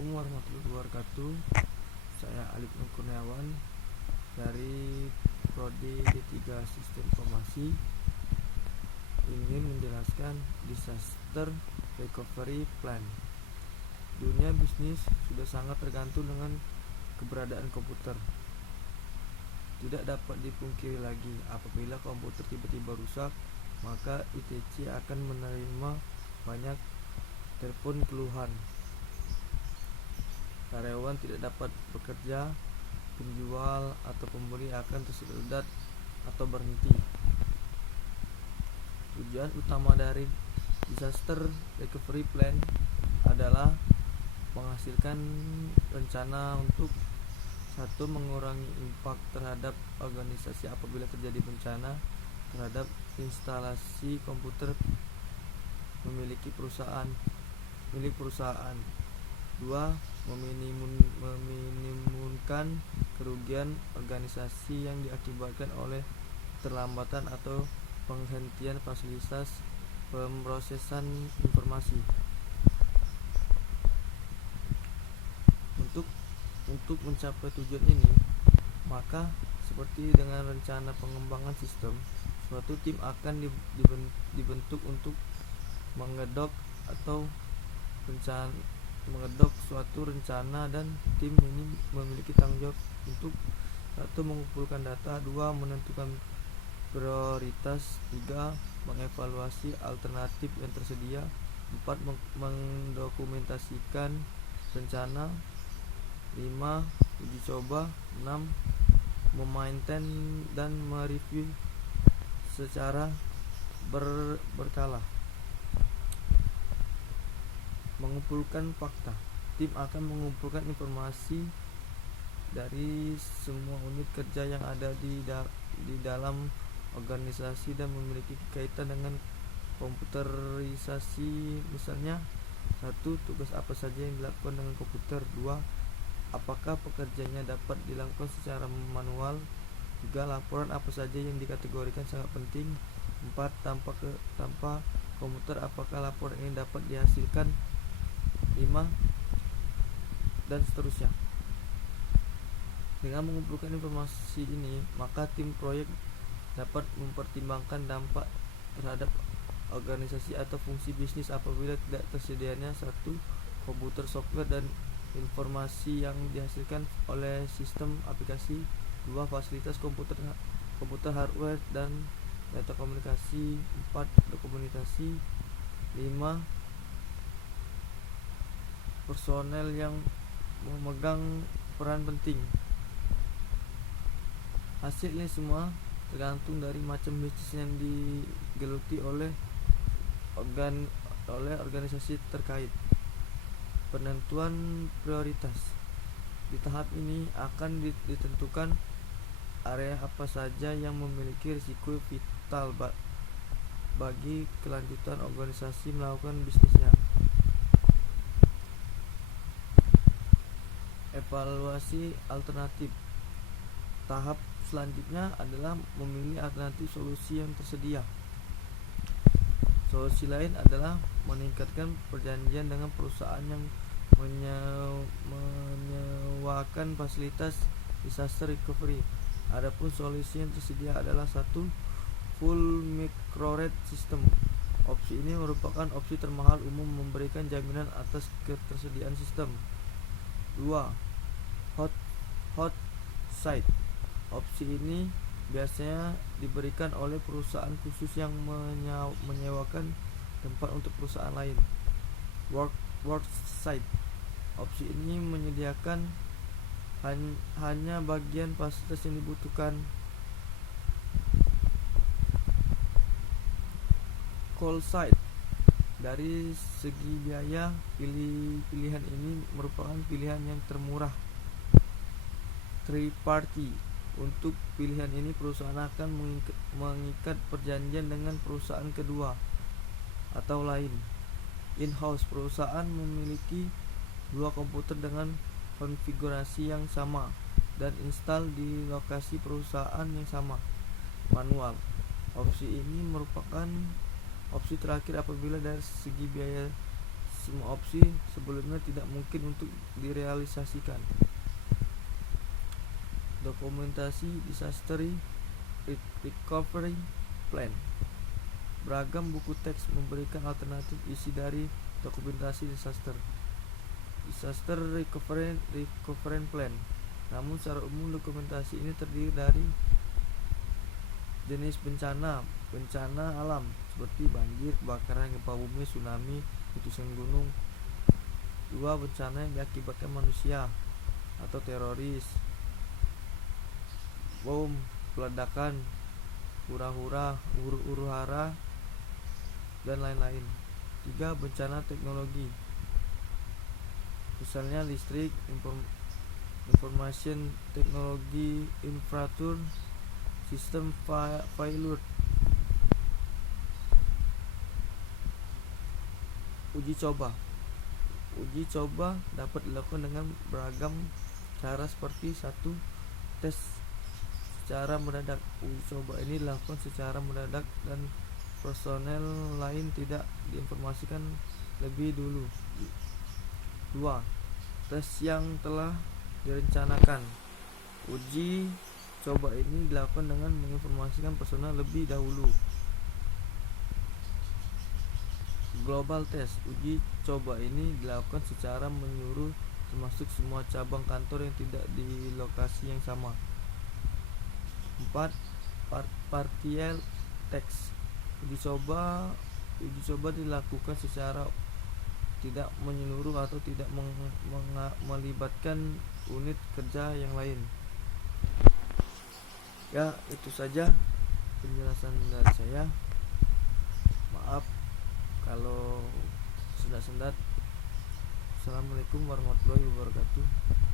Assalamualaikum warahmatullahi wabarakatuh. Saya Alif Nur Kurniawan dari Prodi D3 Sistem Informasi ingin menjelaskan disaster recovery plan. Dunia bisnis sudah sangat tergantung dengan keberadaan komputer. Tidak dapat dipungkiri lagi, apabila komputer tiba-tiba rusak, maka ITC akan menerima banyak telepon keluhan. Karyawan tidak dapat bekerja, penjual atau pembeli akan tersedat atau berhenti. Tujuan utama dari disaster recovery plan adalah menghasilkan rencana untuk satu, mengurangi impak terhadap organisasi apabila terjadi bencana terhadap instalasi komputer milik perusahaan. 2. Meminimumkan kerugian organisasi yang diakibatkan oleh keterlambatan atau penghentian fasilitas pemrosesan informasi. Untuk mencapai tujuan ini, maka seperti dengan rencana pengembangan sistem, suatu tim akan dibentuk untuk menggedok suatu rencana, dan tim ini memiliki tanggung jawab untuk 1. Mengumpulkan data, 2. Menentukan prioritas, 3. Mengevaluasi alternatif yang tersedia, 4. Mendokumentasikan rencana, 5. Uji coba, 6. Memaintain dan mereview secara berkala. Mengumpulkan fakta. Tim akan mengumpulkan informasi dari semua unit kerja yang ada di dalam organisasi dan memiliki kaitan dengan komputerisasi. Misalnya, 1. Tugas apa saja yang dilakukan dengan komputer. 2. Apakah pekerjaannya dapat dilakukan secara manual. 3. Laporan apa saja yang dikategorikan sangat penting. 4. Tanpa komputer, apakah laporan ini dapat dihasilkan. 5. Dan seterusnya. Dengan mengumpulkan informasi ini, maka tim proyek dapat mempertimbangkan dampak terhadap organisasi atau fungsi bisnis apabila tidak tersedianya 1. Komputer, software, dan informasi yang dihasilkan oleh sistem aplikasi. 2. Fasilitas komputer hardware dan data komunikasi. 4. Dokumentasi. 5. Personel yang memegang peran penting. Hasil ini semua tergantung dari macam bisnis yang digeluti oleh organisasi terkait. Penentuan prioritas. Di tahap ini akan ditentukan area apa saja yang memiliki risiko vital bagi kelanjutan organisasi melakukan bisnisnya. Evaluasi alternatif. Tahap selanjutnya adalah memilih alternatif solusi yang tersedia. Solusi lain adalah meningkatkan perjanjian dengan perusahaan yang menyewakan fasilitas disaster recovery. Adapun solusi yang tersedia adalah 1. Full microgrid system. Opsi ini merupakan opsi termahal umum memberikan jaminan atas ketersediaan sistem. 2. Hot site. Opsi ini biasanya diberikan oleh perusahaan khusus yang menyewakan tempat untuk perusahaan lain. Work site. Opsi ini menyediakan hanya bagian fasilitas yang dibutuhkan. Cold site. Dari segi biaya, pilihan ini merupakan pilihan yang termurah. Third party. Untuk pilihan ini, perusahaan akan mengikat perjanjian dengan perusahaan kedua atau lain. In-house. Perusahaan memiliki 2 komputer dengan konfigurasi yang sama dan install di lokasi perusahaan yang sama. Manual. Opsi ini merupakan opsi terakhir apabila dari segi biaya semua opsi sebelumnya tidak mungkin untuk direalisasikan. Dokumentasi Disaster Recovery Plan. Beragam buku teks memberikan alternatif isi dari dokumentasi disaster recovery plan. Namun secara umum dokumentasi ini terdiri dari jenis bencana alam seperti banjir, kebakaran, gempa bumi, tsunami, letusan gunung. 2. Bencana yang diakibatkan manusia atau teroris, bom, peledakan, huru-hara, dan lain-lain. 3. Bencana teknologi, misalnya listrik, information teknologi, infrastruktur, sistem failure. Uji coba dapat dilakukan dengan beragam cara seperti 1. Tes secara mendadak. Uji coba ini dilakukan secara mendadak dan personel lain tidak diinformasikan lebih dulu. 2. Tes yang telah direncanakan. Uji coba ini dilakukan dengan menginformasikan personel lebih dahulu. Global test. Uji coba ini dilakukan secara menyeluruh termasuk semua cabang kantor yang tidak di lokasi yang sama. 4. Partial test. Uji coba dilakukan secara tidak menyeluruh atau tidak melibatkan unit kerja yang lain. Ya, itu saja penjelasan dari saya. Maaf kalau sendat-sendat. Assalamualaikum warahmatullahi wabarakatuh.